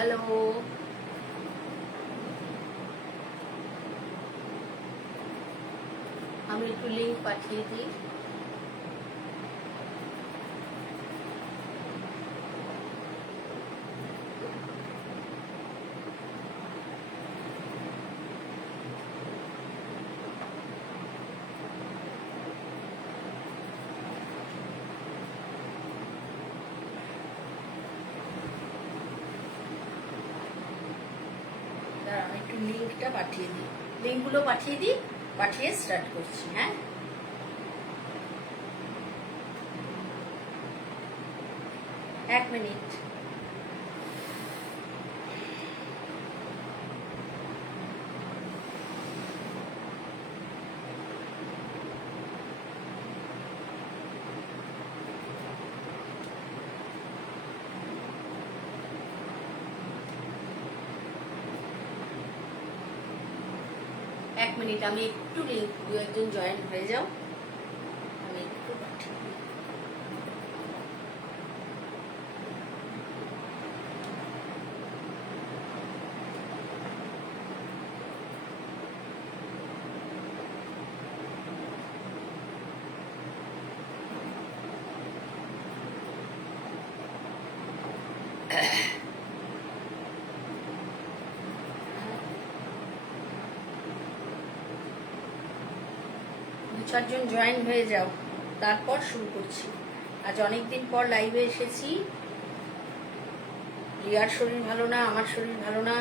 Hello, আমি একটু link পাঠিয়ে দিই। আমি একটু লিঙ্কটা পাঠিয়ে দিই, লিঙ্কগুলো পাঠিয়ে দিই, পাঠিয়ে স্টার্ট করছি। হ্যাঁ, 1 মিনিট। আমি একটু লিঙ্ক, দু একজন জয়েন হয়ে যাও, আমি একটু পাঠিয়ে দিই। দু চারজন জয়েন হয়ে যাও, তারপর শুরু করছি। আজ অনেকদিন পর লাইভে এসেছি। রিয়ার শরীর ভালো না, আমার শরীর ভালো না।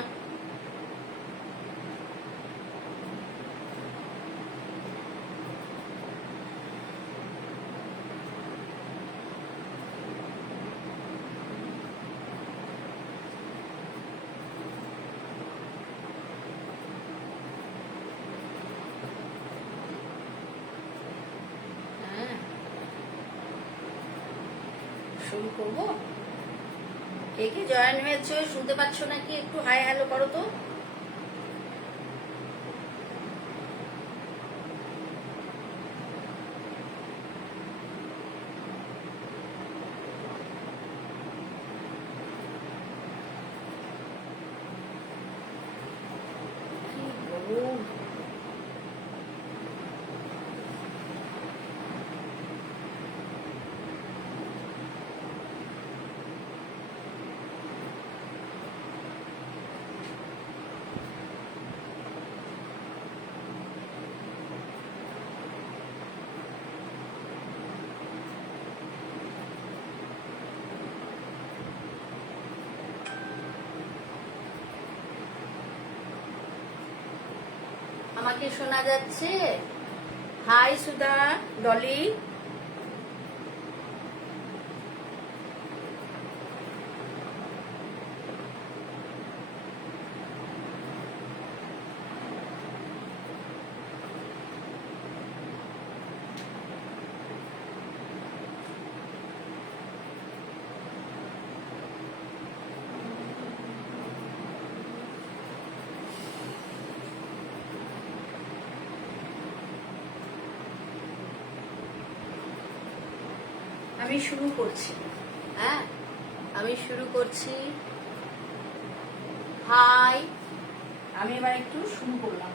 শুরু করবো। কে কে জয়েন হয়েছে শুনতে পাচ্ছ নাকি? একটু হাই হ্যালো করো তো। আমাকে শোনা যাচ্ছে? হাই সুধা, ডলি। আমি শুরু করছি। হ্যাঁ, আমি শুরু করছি। হাই, আমি এবার একটু শুরু করলাম।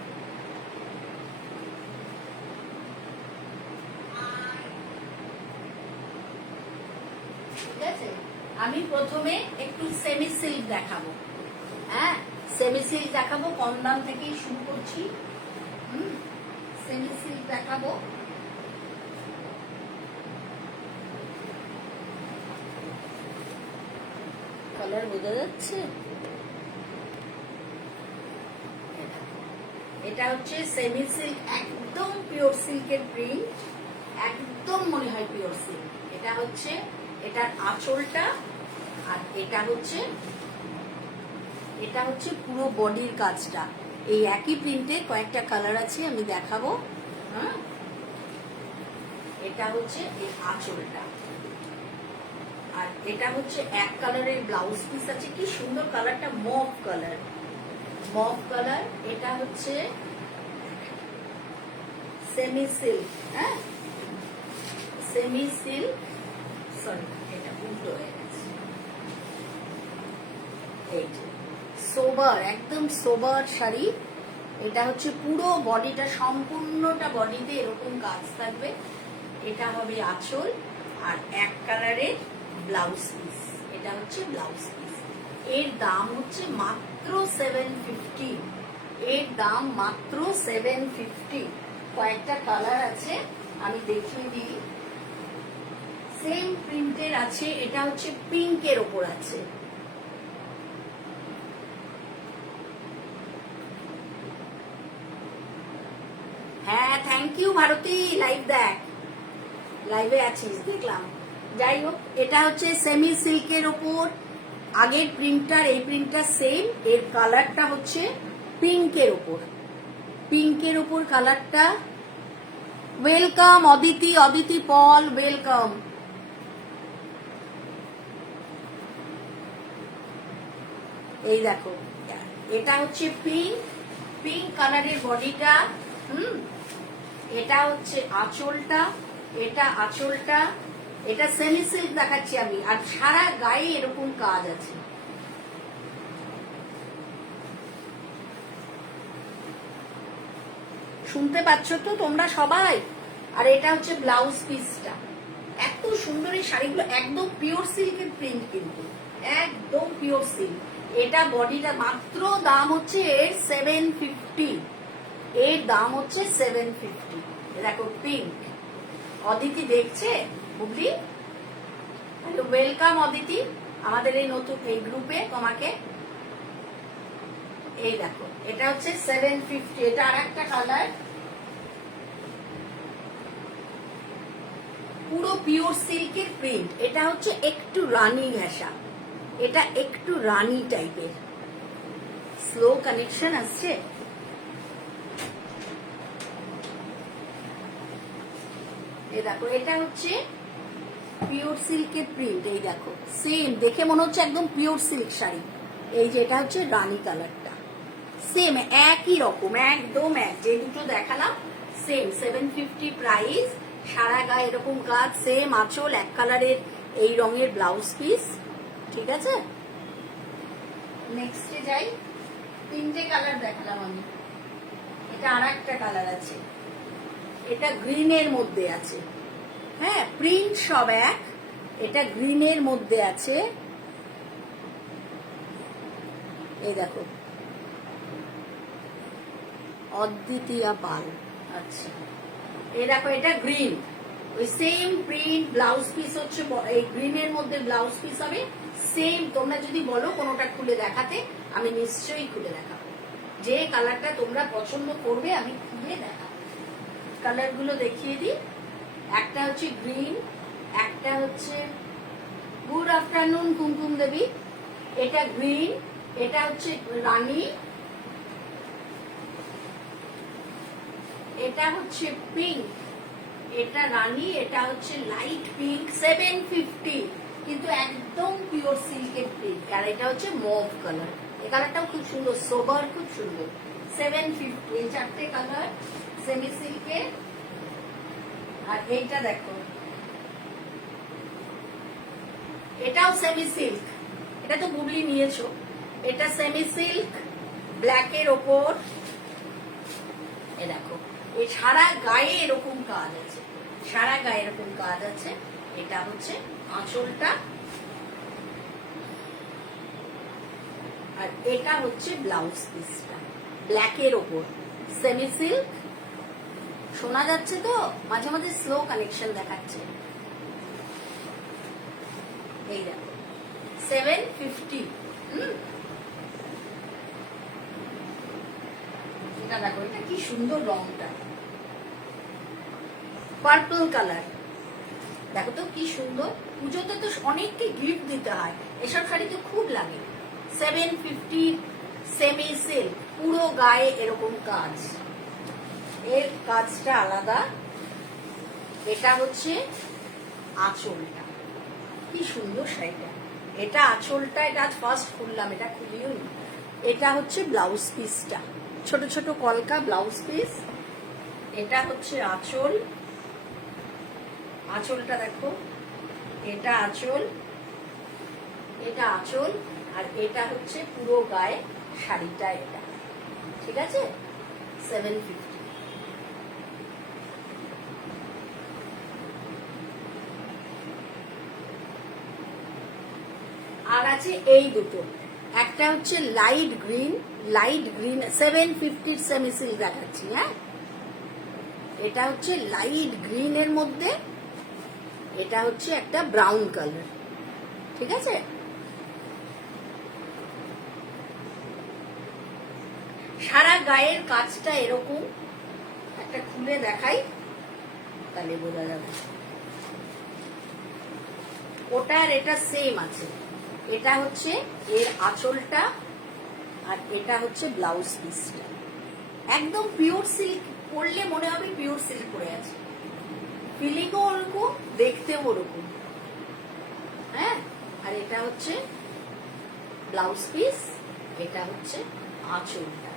ঠিক আছে, আমি প্রথমে একটু সেমি সিল্ক দেখাবো। হ্যাঁ, সেমি সিল্ক দেখাবো, কম দাম থেকেই শুরু করছি। সেমি সিল্ক দেখাবো। কালার বোঝা যাচ্ছে? এটা হচ্ছে সেমি সিল্ক, একদম পিওর সিল্কের প্রিন্ট, একদম মনে হয় পিওর সিল্ক। এটা হচ্ছে এটার আঁচলটা, আর এটা হচ্ছে পুরো বডির কাজটা। এই একই প্রিন্টে কয়েকটা কালার আছে, আমি দেখাবো। হ্যাঁ, এটা হচ্ছে এই আঁচলটা, আর এটা হচ্ছে এক কালারের ব্লাউজ পিস আছে। কি সুন্দর কালারটা, মভ কালার, মভ কালার। এটা হচ্ছে সেমি সিল্ক। হ্যাঁ, সেমি সিল্ক, সরি এটা উল্টো হয়ে গেছে। এই যে সোবার, একদম সোবার শাড়ি। এটা হচ্ছে পুরো বডিটা, সম্পূর্ণটা বডিতে এরকম কাজ থাকবে। এটা হবে আঁচল আর এক কালারের ব্লাউজ পিস। এটা হচ্ছে ব্লাউজ পিস। এর দাম হচ্ছে মাত্র 750। এর দাম মাত্র 750। কয়েকটা কালার আছে, আমি দেখিয়ে দিই। সেম প্রিন্টের আছে, এটা হচ্ছে পিঙ্কের ওপর আছে। হ্যাঁ, থ্যাংক ইউ ভারতী, লাইভ দেখ, লাইভে আছিস দেখলাম। যাই হোক, এটা হচ্ছে সেমি সিল্কের ওপর। আগের প্রিন্টার এই প্রিন্টার সেম। এর কালারটা হচ্ছে পিঙ্কের ওপর, পিঙ্কের ওপর কালারটা। ওয়েলকাম অদিতি, অদিতি পল, ওয়েলকাম। এই দেখো, এটা হচ্ছে পিঙ্ক, পিঙ্ক কালারের বডিটা। এটা হচ্ছে আঁচলটা, এটা আঁচলটা। এটা সেমি সিল্ক দেখাচ্ছি আমি, আর সারা গায়ে এরকম কাজ আছে। শুনতে পাচ্ছ তো তোমরা সবাই? আর এটা হচ্ছে ব্লাউজ পিসটা। এত সুন্দর এই শাড়িগুলো, একদম পিওর সিল্কের প্রিন্ট, কিন্তু একদম পিওর সিল্ক। এটা বডিটা মাত্র দাম হচ্ছে এর 750। এর দাম হচ্ছে 750। দেখো পিঙ্ক। অদিতি দেখছে, বুবলি, ওয়েলকাম অদিতি আমাদের এই নতুন এই গ্রুপে তোমাকে। এই দেখো, এটা হচ্ছে 750। এটা আর একটা কালার, পুরো পিওর সিল্কের প্রিন্ট। এটা হচ্ছে একটু রানি ঘেঁষা, এটা একটু রানি টাইপের। স্লো কানেকশন আসছে। এই দেখো, এটা হচ্ছে পিওর সিল্কের প্রিন্ট। এই দেখো, সেম দেখে মনে হচ্ছে একদম পিওর সিল্ক শাড়ি। এই যে এটা হচ্ছে রানি কালারটা, সেম একই রকম, একদম এক, যে দুটো দেখালাম সেম। 750 প্রাইস। সারা গায়ে এরকম কাজ, সেম আঁচল, এক কালারের এই রঙের ব্লাউজ পিস। ঠিক আছে, নেক্সটে যাই। তিনটে কালার দেখালাম আমি, এটা আর একটা কালার আছে। এটা গ্রিনের মধ্যে আছে। হ্যাঁ, প্রিন্ট সব এক। এটা গ্রিনের মধ্যে আছে। এই দেখো, অদ্বিতীয়া পাল। আচ্ছা, এই দেখো, এটা গ্রিন, ওই সেম প্রিন্ট। ব্লাউজ পিস হচ্ছে এই গ্রিনের মধ্যে ব্লাউজ পিস হবে সেম। তোমরা যদি বলো কোনোটা খুলে দেখাতে, আমি নিশ্চয়ই খুলে দেখাবো। যে কালারটা তোমরা পছন্দ করবে আমি খুলে দেখাবো। কালারগুলো দেখিয়ে দিই। একটা হচ্ছে গ্রিন, একটা হচ্ছে, গুড আফটারনুন কুমকুম দেবী। এটা গ্রিন, এটা হচ্ছে রানী, এটা হচ্ছে পিঙ্ক, এটা রানী, এটা হচ্ছে লাইট পিঙ্ক। 750, কিন্তু একদম পিওর সিল্কের পিঙ্ক। আর এটা হচ্ছে মভ কালার। এই কালারটাও খুব সুন্দর, সোবার, খুব সুন্দর। 750। এই চারটে কালার সেমি সিল্কের। আর এইটা দেখো, এটাও সেমি সিল্ক। এটা তো বুবলি নিয়েছো। এটা সেমি সিল্ক, ব্ল্যাকের ওপর। এ দেখো, এই সারা গায়ে এরকম কাজ আছে, সারা গায়ে এরকম কাজ আছে। এটা হচ্ছে আঁচলটা, আর এটা হচ্ছে ব্লাউজ পিসটা, ব্ল্যাকের ওপর সেমি সিল্ক। শোনা যাচ্ছে তো? মাঝে মাঝে স্লো কানেকশন দেখাচ্ছে। এই দেখো, 750। এটা দেখো, এটা কি সুন্দর রংটা, পার্পল কালার। দেখো তো কি সুন্দর। পুজোতে তো অনেককে গিফট দিতে হয়, এসব শাড়ি তো খুব লাগে। 750 সেমি সিল্ক, পুরো গায়ে এরকম কাজ। এর কাজটা আলাদা। এটা হচ্ছে আঁচলটা, কি সুন্দর শাড়িটা। এটা আঁচলটা, এটা আজ ফার্স্ট খুললাম, এটা খুলিও নি। এটা হচ্ছে ব্লাউজ পিসটা, ছোট ছোট কলকা ব্লাউজ পিস। এটা হচ্ছে আঁচল, আঁচলটা দেখো, এটা আঁচল, এটা আঁচল, আর এটা হচ্ছে পুরো গায়ে শাড়িটা। এটা ঠিক আছে 750। আর আছে এই দুটো, একটা হচ্ছে লাইট গ্রিন 750 সেমি সিল্ক দেখাচ্ছি। হ্যাঁ, এটা হচ্ছে লাইট গ্রিন এর মধ্যে, এটা হচ্ছে একটা ব্রাউন কালার। ঠিক আছে, সারা গায়ের কাজটা এরকম। একটা খুলে দেখাই তাহলে বোঝা যাবে। ওটা আর এটা সেম আছে। এটা হচ্ছে এর আঁচলটা, আর এটা হচ্ছে ব্লাউজ পিসটা। একদম পিওর সিল্ক, পরলে মনে হবে পিওর সিল্ক পরে আছে। ফিলিংও ওরকম, দেখতেও ওরকম। হ্যাঁ, আর এটা হচ্ছে ব্লাউজ পিস, এটা হচ্ছে আঁচলটা।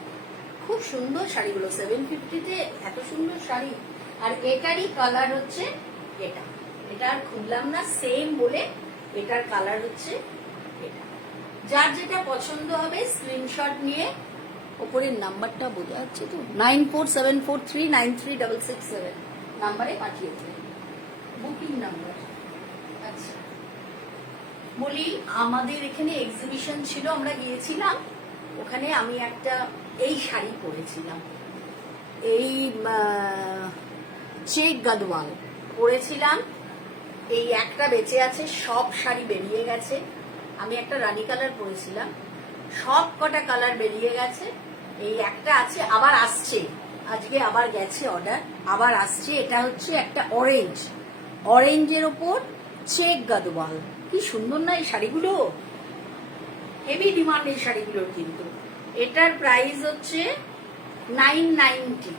খুব সুন্দর শাড়িগুলো 750-তে, এত সুন্দর শাড়ি। আর এটারই কালার হচ্ছে এটা। এটা আর খুললাম না, সেম বলে এটার কালার হচ্ছে এটা। যার যেটা পছন্দ হবে স্ক্রিনশট নিয়ে, ওপরের নাম্বারটা বোঝা যাচ্ছে তো, 9474393667 নাম্বারে পাঠিয়ে দেবেন, বুকিং নাম্বার। আচ্ছা, বলি আমাদের এখানে এক্সিবিশন ছিল, আমরা গিয়েছিলাম ওখানে। আমি একটা এই শাড়ি পরেছিলাম, এই চেক গাদওয়াল পরেছিলাম। এই একটা বেঁচে আছে, সব শাড়ি বেরিয়ে গেছে। আমি একটা রানী কালার পরেছিলাম, সব কটা কালার বেরিয়ে গেছে। এই একটা আছে, আবার আসছে, আজকে আবার গেছে অর্ডার, আবার আসছে। এটা হচ্ছে একটা অরেঞ্জের ওপর চেক গাদওয়াল। কি সুন্দর না এই শাড়িগুলো, হেভি ডিমান্ড এই শাড়িগুলোর। কিন্তু এটার প্রাইস হচ্ছে 990,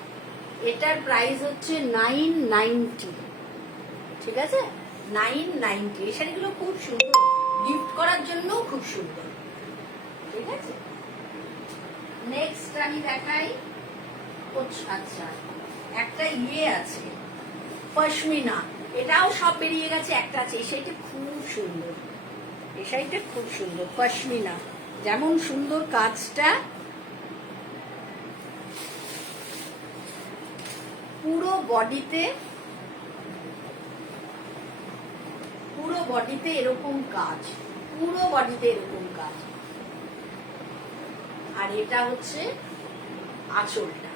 এটার প্রাইস হচ্ছে 990। ঠিক আছে, 990। এই শাড়িগুলো খুব সুন্দর, গিফট করার জন্য খুব সুন্দর। ঠিক আছে, নেক্সট আমি দেখাই। আচ্ছা, একটা আছে পশমিনা, এটাও সব বেরিয়ে গেছে। একটা আছে, এই শাড়িটা খুব সুন্দর, এই শাড়িটা খুব সুন্দর পশমিনা। যেমন সুন্দর কাজটা, পুরো বডিতে এরকম কাজ, পুরো বডিতে এরকম কাজ। আর এটা হচ্ছে আঁচলটা,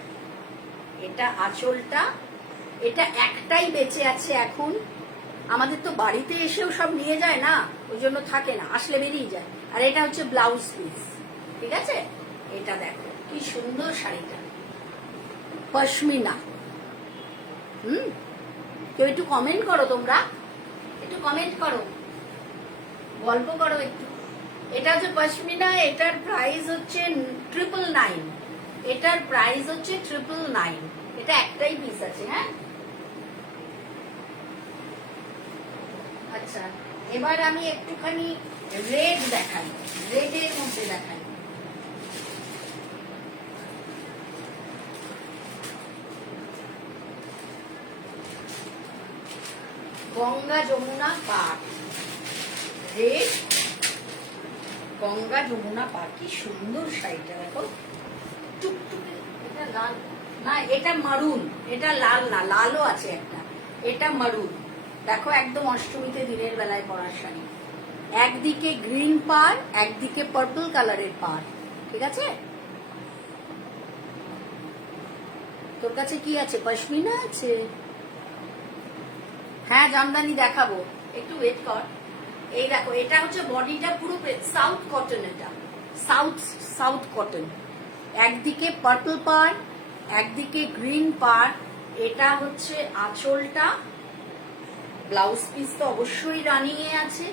এটা আঁচলটা। এটা একটাই বেঁচে আছে এখন। আমাদের তো বাড়িতে এসেও সব নিয়ে যায় না, ওই জন্য থাকে না, আসলে বেরিয়ে যায়। আর এটা হচ্ছে ব্লাউজ পিস। ঠিক আছে, এটা দেখো কি সুন্দর শাড়িটা, পশমিনা। কেউ একটু কমেন্ট করো, তোমরা একটু কমেন্ট করো, গল্প করো একটু। এটা হচ্ছে পশমিনা, এটার প্রাইস হচ্ছে 999, এটার প্রাইস হচ্ছে 999। এটা একটাই পিস আছে। হ্যাঁ, আচ্ছা, এবার আমি একটুখানি রেড দেখাই, রেডের মধ্যে দেখাই। গঙ্গা যমুনা পাট, রেড গঙ্গা যমুনা পাট। কি সুন্দর শাড়িটা দেখো, টুকটুকে। এটা লাল না, এটা মারুন। এটা লাল না, লালও আছে একটা। এটা মারুন, দেখো একদম অষ্টমীতে দিনের বেলায় পরার শাড়ি। একদিকে গ্রিন পার, একদিকে পার্পল কালারের পার। ঠিক আছে, তোর কাছে কি আছে? পশমিনা আছে। হ্যাঁ, জামদানি দেখাবো, একটু ওয়েট কর। এই দেখো, এটা হচ্ছে বডিটা পুরো সাউথ কটন। এটা সাউথ কটন। একদিকে পার্পল পার, একদিকে গ্রিন পার। এটা হচ্ছে আঁচলটা, ব্লাউজ পিস তো অবশ্যই রানিং এ আছে।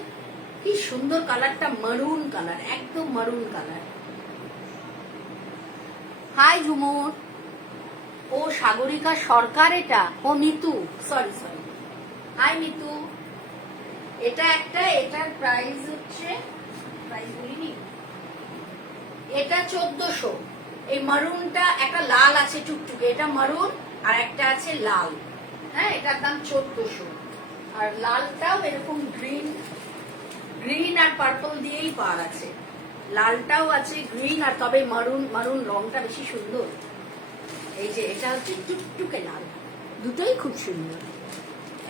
কি সুন্দর কালারটা, মারুন কালার, একদম মারুন কালার। হাই ঝুমুর, ও সাগরিকা সরকার, এটা ও মিতু, সরি। হাই মিতু, এটা একটা, এটার প্রাইস হচ্ছে, প্রাইস বলিনি, এটা 1400। এই মারুনটা, একটা লাল আছে টুকটুকে, এটা মারুন, আর একটা আছে লাল। হ্যাঁ, এটার দাম 1400। আর লালটাও এরকম গ্রিন গ্রিন আর পার্পল দিয়েই পার আছে, লালটাও আছে, গ্রিন আর তবে মারুন, মারুন রংটা বেশি সুন্দর। এই যে এটা হচ্ছে টুকটুকে লাল, দুটোই খুব সুন্দর,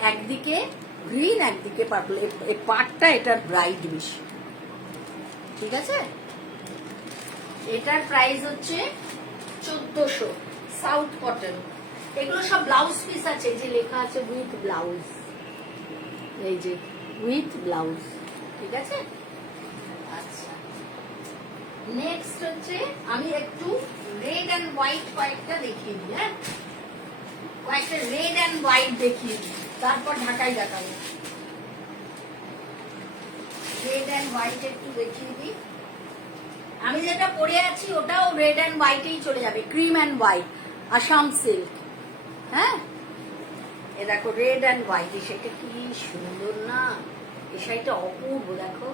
একদিকে গ্রিন একদিকে পার্পল, এই পার্টটা এটার ব্রাইট বেশি। ঠিক আছে, এটার প্রাইস হচ্ছে 1400, সাউথ কটন। এগুলো সব ব্লাউজ পিস আছে, যে লেখা আছে উইথ ব্লাউজ, এই যে উইথ ব্লাউজ। ঠিক আছে, আচ্ছা নেক্সট হচ্ছে আমি একটু রেড অ্যান্ড হোয়াইট কয়েকটা দেখিয়ে দিই। হ্যাঁ, কয়েকটা রেড অ্যান্ড হোয়াইট দেখিয়ে দিই, তারপর ঢাকাই দেখাবো। রেড অ্যান্ড হোয়াইট একটু দেখিয়ে দিই। আমি যেটা পরে আছি ওটাও রেড অ্যান্ড হোয়াইটেই চলে যাবে, cream and white, Assam silk. হ্যাঁ, এ দেখো রেড অ্যান্ড হোয়াইট, এই শাড়িটা কি সুন্দর না, এই শাড়িটা অপূর্ব। দেখো,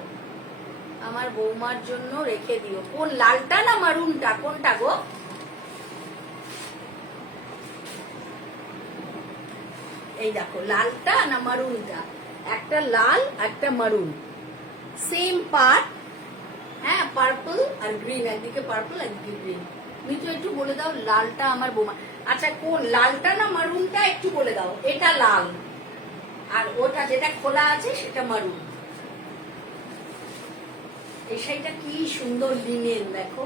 আমার বৌমার জন্য রেখে দিও। কোন, লালটা না মারুনটা, কোনটা গো? এই দেখো লালটা না মারুনটা, একটা লাল একটা মারুন, সেম পার্ট। হ্যাঁ, পার্পল আর গ্রিন, একদিকে পার্পল একদিকে গ্রিন। তুমি তো একটু বলে দাও লালটা আমার বৌমা। আচ্ছা, কোন, লালটা না মারুনটা একটু বলে দাও। এটা লাল আর ওটা যেটা খোলা আছে সেটা মারুন। এই শাড়িটা কি সুন্দর লিনেন, দেখো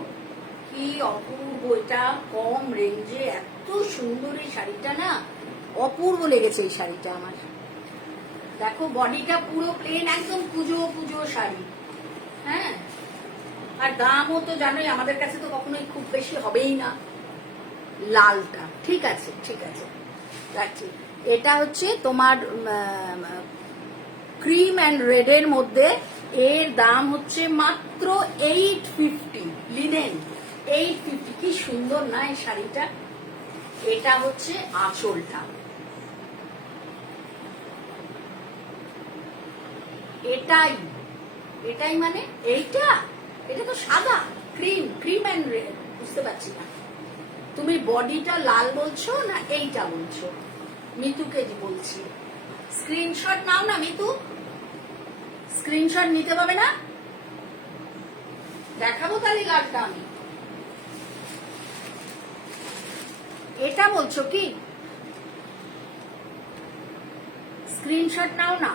কি অপূর্ব, এটা কম রেঞ্জে এত সুন্দর এই শাড়িটা না, অপূর্ব লেগেছে এই শাড়িটা আমার। দেখো বডিটা পুরো প্লেন, একদম পুজো পুজো শাড়ি। হ্যাঁ, আর দামও তো জানোই আমাদের কাছে তো কখনোই খুব বেশি হবেই না। লালটা ঠিক আছে, ঠিক আছে রাখছি। এটা হচ্ছে তোমার ক্রিম অ্যান্ড রেড এর মধ্যে, এর দাম হচ্ছে মাত্র 850, লিনেন 850। কি সুন্দর না এই শাড়িটা। এটা হচ্ছে আঁচলটা, এটাই এটাই মানে এইটা, এটা তো সাদা, ক্রিম, ক্রিম অ্যান্ড রেড, বুঝতে পারছি না তুমি বডিটা লাল বলছো না এইটা বলছো। মিতুকে বলছি, স্ক্রিনশট নাও না মিতু, স্ক্রিনশট নিতে পারবে না? দেখাবো তাহলে লালটা আমি। এটা বলছো কি? স্ক্রিনশট নাও না।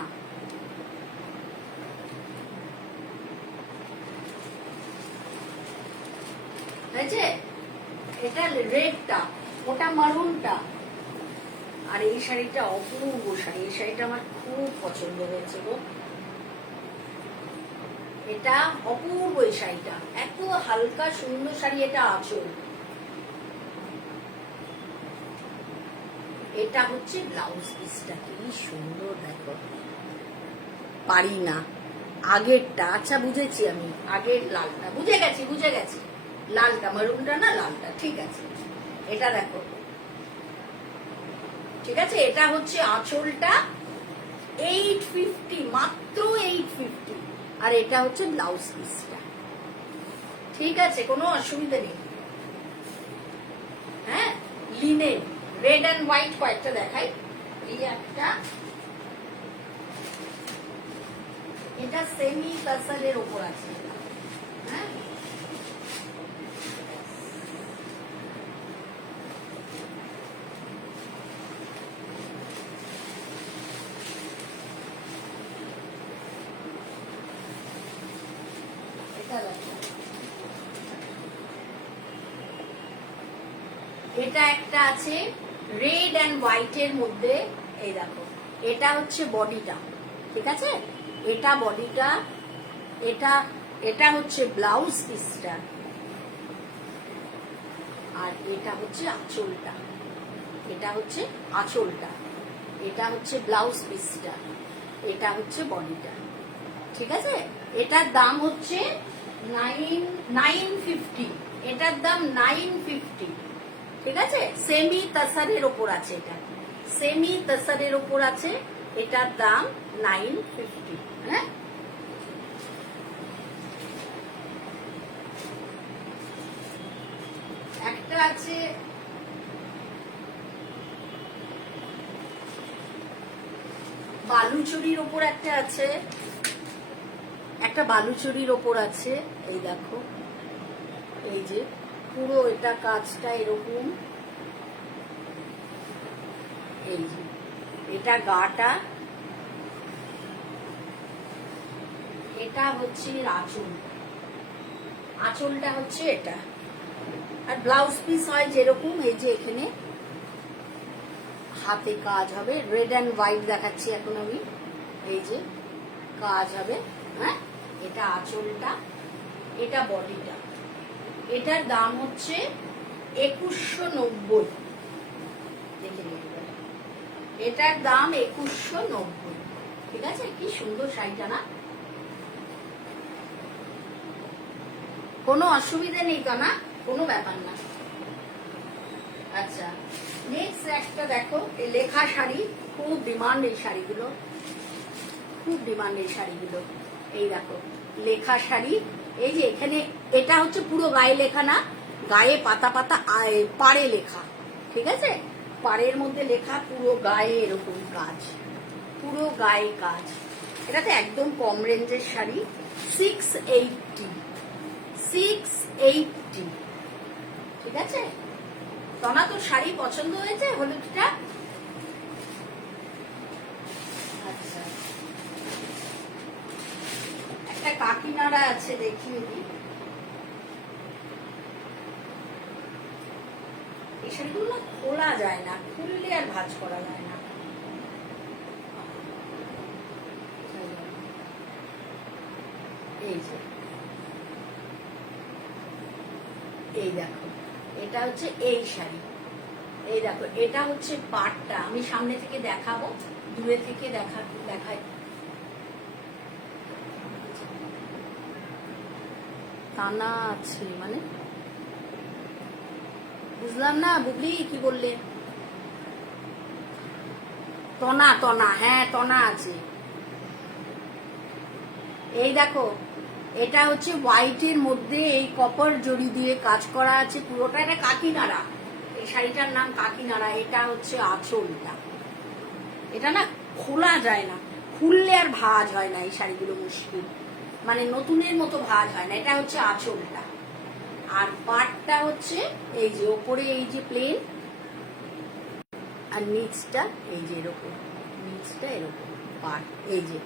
হয়েছে, এটা রেডটা, ওটা মারুনটা, আর এই শাড়িটা অপূর্ব শাড়ি। এই শাড়িটা আমার খুব পছন্দ হয়েছে গো, এটা অপূর্ব। এই শাড়িটা এত হালকা সুন্দর শাড়ি, এটা আঁচল। এটা হচ্ছে ব্লাউজ পিসটা, কি সুন্দর দেখো। পারি না আগেরটা, আচ্ছা বুঝেছি আমি, আগের লালটা বুঝে গেছি, বুঝে গেছি, লালটা মারুনটা না লালটা, ঠিক আছে। এটা দেখো, ঠিক আছে, এটা হচ্ছে আঁচলটা, 850, মাত্র 850। আর এটা হচ্ছে ব্লাউজ পিসটা। ঠিক আছে, কোনো অসুবিধা নেই। হ্যাঁ, লিনেন রেড অ্যান্ড হোয়াইট কয়েকটা দেখাই। এই একটা, এটা সেমি টাসালের ওপর আছে। হ্যাঁ, এটা একটা আছে রেড অ্যান্ড হোয়াইট এর মধ্যে। এই দেখো, এটা হচ্ছে বডিটা, ঠিক আছে, এটা বডিটা, এটা এটা হচ্ছে ব্লাউজ পিসটা, আর এটা হচ্ছে আঁচলটা, এটা হচ্ছে আঁচলটা, এটা হচ্ছে ব্লাউজ পিসটা, এটা হচ্ছে বডিটা। ঠিক আছে, এটার দাম হচ্ছে 950, এটার দাম 950। ঠিক আছে, সেমি তাসারের ওপর আছে, এটা সেমি তাসারের ওপর আছে, এটার দাম 950। হ্যাঁ, একটা আছে বালুচুরির ওপর, একটা আছে একটা বালুচরির ওপর আছে, এই দেখো, এই যে পুরো এটা কাজটা এরকম, এই যে এটা গাটা, এটা হচ্ছে আঁচল, আঁচলটা হচ্ছে এটা। আর ব্লাউজ পিস হয় যেরকম, এই যে এখানে হাতে কাজ হবে, রেড অ্যান্ড হোয়াইট দেখাচ্ছি এখন আমি, এই যে কাজ হবে। হ্যাঁ, এটা আঁচলটা, এটা বডিটা। এটার দাম হচ্ছে 2190, দেখে নিতে পারেন। এটার দাম 2190, ঠিক আছে? কি সুন্দর শাড়িটা না, কোনো অসুবিধা নেই তো না, কোনো ব্যাপার না। আচ্ছা, নেক্সট একটা দেখো, এই লেখা শাড়ি, খুব ডিমান্ড এই শাড়িগুলো, খুব ডিমান্ড এই শাড়িগুলো। এই দেখো লেখা শাড়ি, এই যে এখানে এটা হচ্ছে পুরো গায়ে লেখা না, গায়ে পাতা পাতা পাড়ে লেখা, ঠিক আছে? পাড়ের মধ্যে লেখা, পুরো গায়ে এরকম কাজ, পুরো গায়ে কাজ। এটাতে একদম কম রেঞ্জের শাড়ি, 680, 680, ঠিক আছে? তনা তোর শাড়ি পছন্দ হয়েছে হলুদটা? আচ্ছা, একটা কাকিনাড়া আছে, দেখিয়ে দিই। এই শাড়িগুলো না খোলা যায় না, খুললে আর ভাঁজ করা যায় না। এই যে, এই দেখো, এটা হচ্ছে এই শাড়ি, এই দেখো, এটা হচ্ছে পাটটা। আমি সামনে থেকে দেখাবো, দূরে থেকে দেখাই। টানা আছে মানে বুঝলাম না, বুবলি কি বললে? টনা, টনা, হ্যাঁ টনা আছে। এই দেখো, এটা হচ্ছে হোয়াইটের মধ্যে এই কপার জড়ি দিয়ে কাজ করা আছে পুরোটা, এটা কাকিনাড়া, এই শাড়িটার নাম কাকিনাড়া। এটা হচ্ছে আঁচলটা, এটা না খোলা যায় না, খুললে আর ভাঁজ হয় না, এই শাড়িগুলো মুশকিল, মানে নতুনের মতো ভাঁজ হয় না। এটা হচ্ছে আঁচলটা, আর পাটটা হচ্ছে এই যে ওপরে এই যে প্লেন, আর নিচটা এই যে এরকম, নিচটা এরকম পাট, এই যে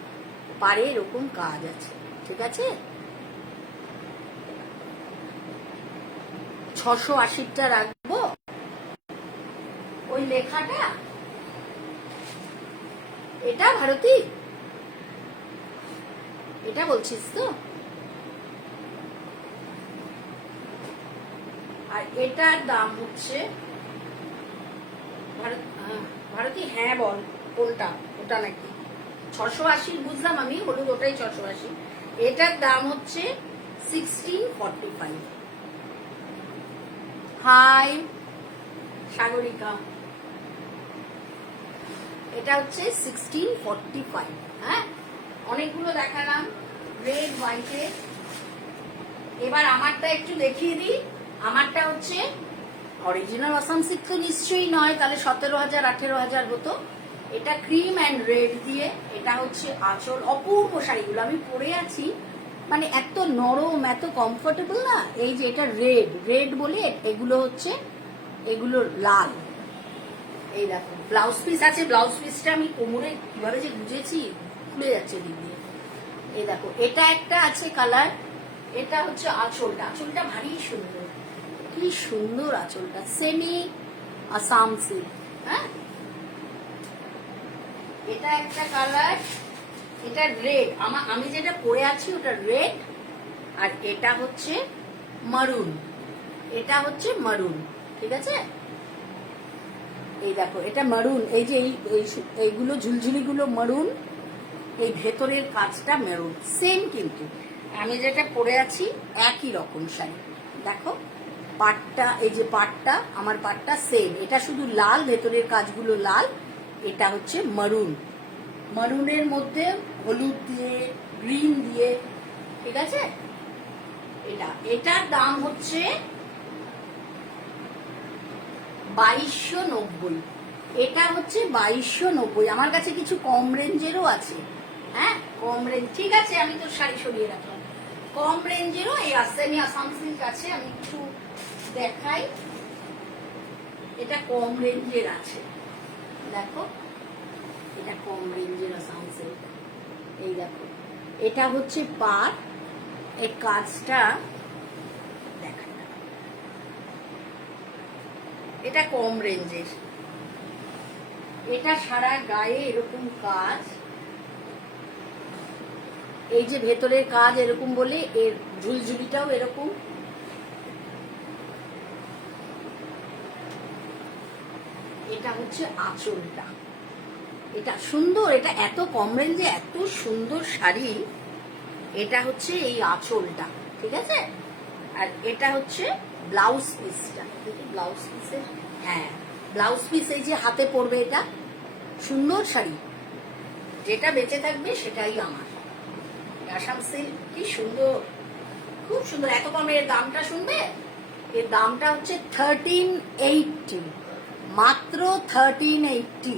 পাড়ে এরকম কাজ আছে, ঠিক আছে? 680টা রাখবো, ওই লেখাটা। এটা ভারতী, এটা বলছিস তো? আর এটার দাম হচ্ছে ভারতী, হ্যাঁ বল কোনটা, ওটা নাকি 680 বুঝলাম আমি, হলুদ ওটাই 680। এটার দাম হচ্ছে 1645। হাই সাগরিকা, এটা হচ্ছে 1645। হ্যাঁ, অনেকগুলো দেখালাম রেড হোয়াইটে। এবার আমারটা একটু দেখিয়ে দিই। আমারটা হচ্ছে অরিজিনাল আসাম সিল্ক তো নিশ্চয়ই নয়, তাহলে 17,000 18,000 হতো। এটা ক্রিম অ্যান্ড রেড দিয়ে, এটা হচ্ছে আঁচল। অপূর্ব শাড়িগুলো আমি পরে আছি, মানে এত নরম, এত কমফোর্টেবল না। এই যে এটা রেড, রেড বলে এগুলো হচ্ছে, এগুলো লাল। এই দেখো ব্লাউজ পিস আছে, ব্লাউজ পিসটা আমি কোমরে কিভাবে যে গুজেছি, খুলে যাচ্ছে দিক দিয়ে। এই দেখো এটা একটা আছে কালার, এটা হচ্ছে আঁচলটা, আঁচলটা ভারী সুন্দর, কি সুন্দর আঁচলটা, সেমি আসাম সিল্ক। হ্যাঁ, এটা একটা কালার, এটা রেড, আমি যেটা পরে আছি ওটা রেড, আর এটা হচ্ছে মারুন, এটা হচ্ছে মারুন, ঠিক আছে? এই দেখো এটা মারুন, এই যে এইগুলো ঝুলঝুলিগুলো মারুন, এই ভেতরের কাজটা মেরুন, সেম কিন্তু আমি যেটা পরে আছি একই রকম শাড়ি। দেখো পাটটা, এই যে পাটটা, আমার পাটটা সেম, এটা শুধু লাল, ভেতরের কাজগুলো লাল। এটা হচ্ছে মারুন, মারুনের মধ্যে হলুদ দিয়ে, গ্রিন দিয়ে, ঠিক আছে? এটার দাম হচ্ছে 2290। এটা হচ্ছে 2290। আমার কাছে কিছু কম রেঞ্জেরও আছে। হ্যাঁ, কম রেঞ্জ, ঠিক আছে আমি তোর শাড়ি সরিয়ে রাখলাম। কম রেঞ্জেরও এই সেমি আসাম সিল্ক আছে, আমি একটু দেখাই। এটা কম রেঞ্জের আছে, দেখো এটা কম রেঞ্জের আসাম সিল্ক। এই দেখো এটা হচ্ছে পার, এই কাজটা দেখা, এটা কম রেঞ্জের, এটা সারা গায়ে এরকম কাজ, এই যে ভেতরের কাজ এরকম বলে এর ঝুলঝুলিটাও এরকম। এটা হচ্ছে আঁচলটা, এটা সুন্দর, এটা এত কম রেঞ্জে এত সুন্দর শাড়ি। এটা হচ্ছে এই আঁচলটা, ঠিক আছে। আর এটা হচ্ছে ব্লাউজ পিসটা, ব্লাউজ পিসের, হ্যাঁ ব্লাউজ পিস এই যে হাতে পরবে, এটা সুন্দর শাড়ি, যেটা বেঁচে থাকবে সেটাই আমার। আসাম সিল্ক কি সুন্দর, খুব সুন্দর। এত কমের দামটা শুনবে, এর দামটা হচ্ছে 1380, মাত্র 1380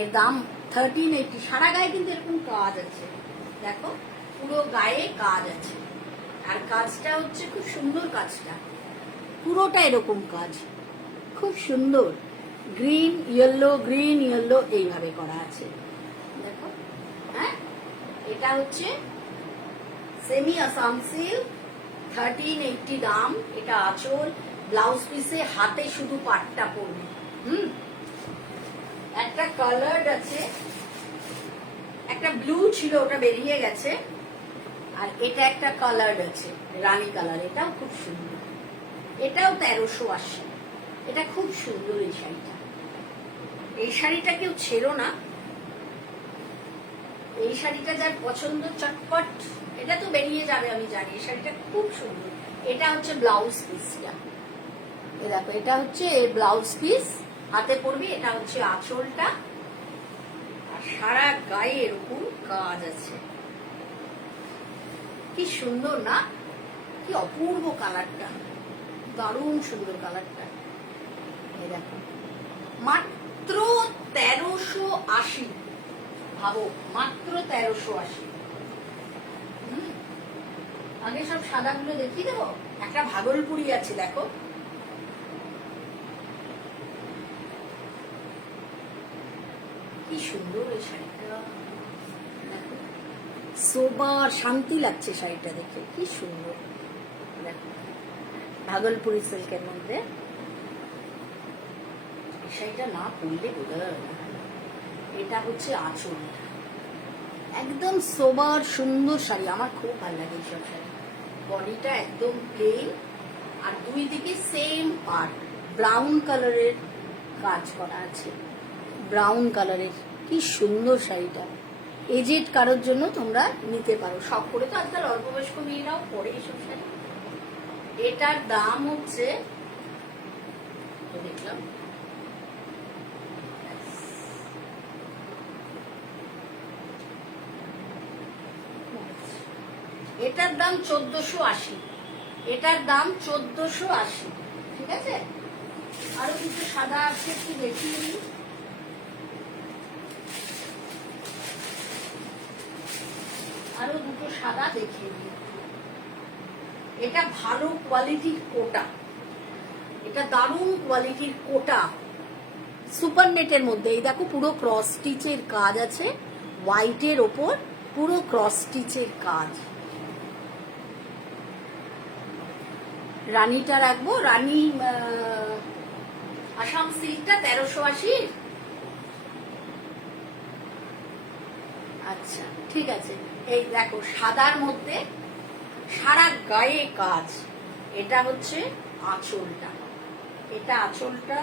এর দাম, 1380। সারা গায়ে কিন্তু এরকম কাজ আছে, দেখো পুরো গায়ে কাজ আছে, আর কাজটা হচ্ছে খুব সুন্দর, কাজটা পুরোটা এরকম কাজ, খুব সুন্দর। গ্রিন ইয়েলো এইভাবে করা আছে, দেখো। হ্যাঁ এটা হচ্ছে সেমি আসাম সিল্ক, 1380 দাম। এটা আঁচল, ব্লাউজ পিসে হাতে শুধু পাটটা পড়বে। একটা কালার আছে, একটা ব্লু ছিল ওটা বেরিয়ে গেছে, আর এটা একটা কালার আছে রানী কালার, এটাও খুব সুন্দর, এটাও 1380। এটা খুব সুন্দর এই শাড়িটা, এই শাড়িটা কেউ ছেড়ো না, এই শাড়িটা যার পছন্দ চটপট, এটা তো বেরিয়ে যাবে আমি জানি। এই শাড়িটা খুব সুন্দর। এটা হচ্ছে ব্লাউজ পিসটা, এ দেখো এটা হচ্ছে এই ব্লাউজ পিস, হাতে পরবি। এটা হচ্ছে আঁচলটা, আর সারা গায়ে এরকম কাজ আছে, কি সুন্দর না, কি অপূর্ব কালারটা, দারুণ সুন্দর কালারটা। এই দেখো মাত্র 1380, ভাবো মাত্র 1380। আগে সব সাদাগুলো দেখিয়ে দেবো, একটা ভাগলপুরি আছে দেখো, কি সুন্দর এই শাড়িটা, দেখো সোবার শান্তি লাগছে শাড়িটা দেখে, কি সুন্দর। দেখো ভাগলপুরি সিল্কের মধ্যে এই শাড়িটা না পরলে বোঝা যাবে না। এটা হচ্ছে আঁচলটা, একদম সোবার সুন্দর শাড়ি, আমার খুব ভালো লাগে এইসব শাড়ি। বডিটা একদম প্লেন, আর দুই দিকে সেম পার্ট, ব্রাউন কালারের কাজ করা আছে, ব্রাউন কালারের, কি সুন্দর শাড়িটা। এজেড কারোর জন্য তোমরা নিতে পারো, সব করে তো আজকাল অল্প বয়স্ক মেয়েরাও পরে এইসব শাড়ি। এটার দাম হচ্ছে, দেখলাম এটার দাম 1480, এটার দাম 1480, ঠিক আছে। আরো কিছু সাদা আছে, একটু দেখিয়ে নিই। আরো দুটো সাদা দেখিয়ে দিই। এটা ভালো কোয়ালিটির কোটা, এটা দারুণ কোয়ালিটির কোটা, সুপার নেটের মধ্যে। এই দেখো পুরো ক্রস স্টিচের কাজ আছে, হোয়াইটের ওপর পুরো ক্রস স্টিচের কাজ। রানীটা রাখবো, রানী আসাম সিল্কটা 1380। আচ্ছা ঠিক আছে। এই দেখো সাদার মধ্যে সারা গায়ে কাজ, এটা হচ্ছে আঁচলটা, এটা আঁচলটা।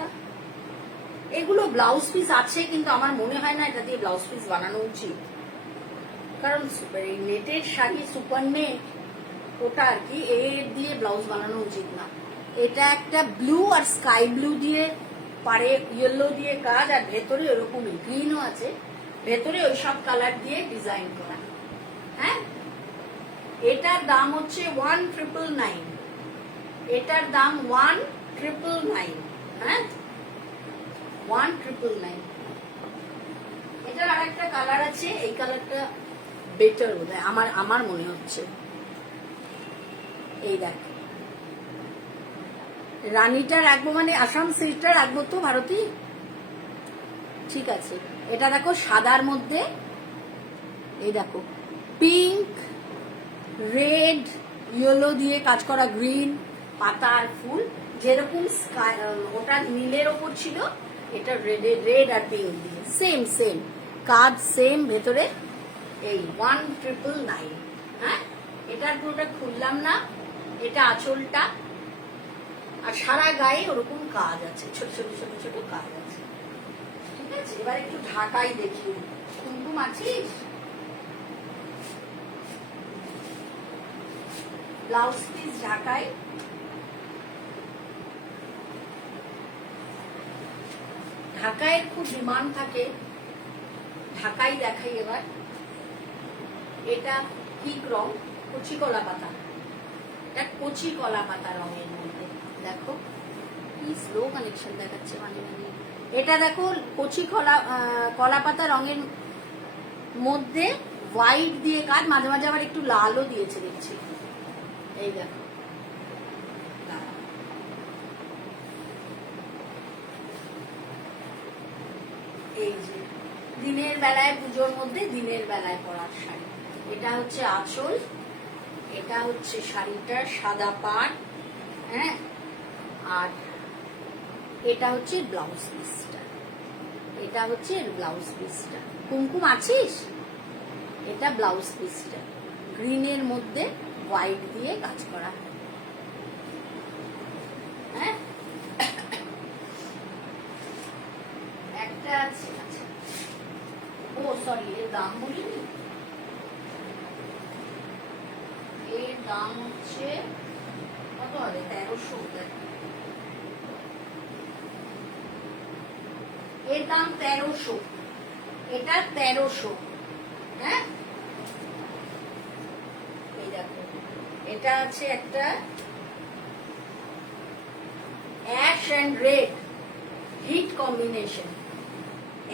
এগুলো ব্লাউজ পিস আছে, কিন্তু আমার মনে হয় না এটা দিয়ে ব্লাউজ পিস বানানো উচিত, কারণ এই নেটের শাড়ি সুপার নেট ওটা আর কি, এর দিয়ে ব্লাউজ বানানো উচিত না। এটা একটা ব্লু আর স্কাই ব্লু দিয়ে পারে ইয়েলো দিয়ে কাজ, আর ভেতরে ওরকমই গ্রিনও আছে, ভেতরে ওই সব কালার দিয়ে ডিজাইন করা। হ্যাঁ এটার দাম হচ্ছে 1999, এটার দাম 1999। হ্যাঁ 1999। এটার আরেকটা কালার আছে, এই কালারটা বেটার বোধ হয়, আমার আমার মনে হচ্ছে। এই দেখ, রানীটা রাখবো মানে আসাম সিল্কটা রাখবো তো ভারতী, ঠিক আছে। এটা দেখো সাদার মধ্যে, এই দেখো পিঙ্ক, রেড, ইয়েলো দিয়ে কাজ করা, গ্রিন পাতা আর ফুল, যেরকম ওটা নীলের ওপর ছিল, এটা রেড আর পিঙ্ক দিয়ে সেম সেম কাজ, সেম ভেতরে। এই 1999। হ্যাঁ, এটার পুরোটা খুললাম না, এটা আঁচলটা, আর সারা গায়ে ওরকম কাজ আছে, ছোট ছোট ছোট ছোট কাজ আছে, ঠিক আছে। এবার একটু ঢাকাই দেখি, কুমকুম আছিস? ব্লাউজ পিস ঢাকাই, ঢাকায় খুব ডিমান্ড থাকে, ঢাকাই দেখাই এবার। এটা কি রং? কচি কলা পাতা, এটা কচি কলা পাতা রঙের মধ্যে, দেখো কি স্লো কানেকশন দেখাচ্ছে মাঝে মাঝে। এটা দেখো কচি কলা পাতা রঙের মধ্যে হোয়াইট দিয়ে কাজ, মাঝে মাঝে আবার একটু লালও দিয়েছে দেখছি। এই দেখো, এই যে দিনের বেলায়, পুজোর মধ্যে দিনের বেলায় পরার শাড়ি। এটা হচ্ছে আঁচল, এটা হচ্ছে শাড়িটার সাদা পাড়, হ্যাঁ, আর এটা হচ্ছে ব্লাউজ পিসটা, এটা হচ্ছে ব্লাউজ পিসটা। কুমকুম আছিস? এটা ব্লাউজ পিসটা গ্রিনের মধ্যে হোয়াইট দিয়ে কাজ করা, হ্যাঁ। একটা আছে, ও সরি, এর দাম বলিনি, এর দাম হচ্ছে কত হবে? 1300। এর দাম 1300, এটা 1300, হ্যাঁ। এই দেখো, এটা আছে একটা ash and red hit combination,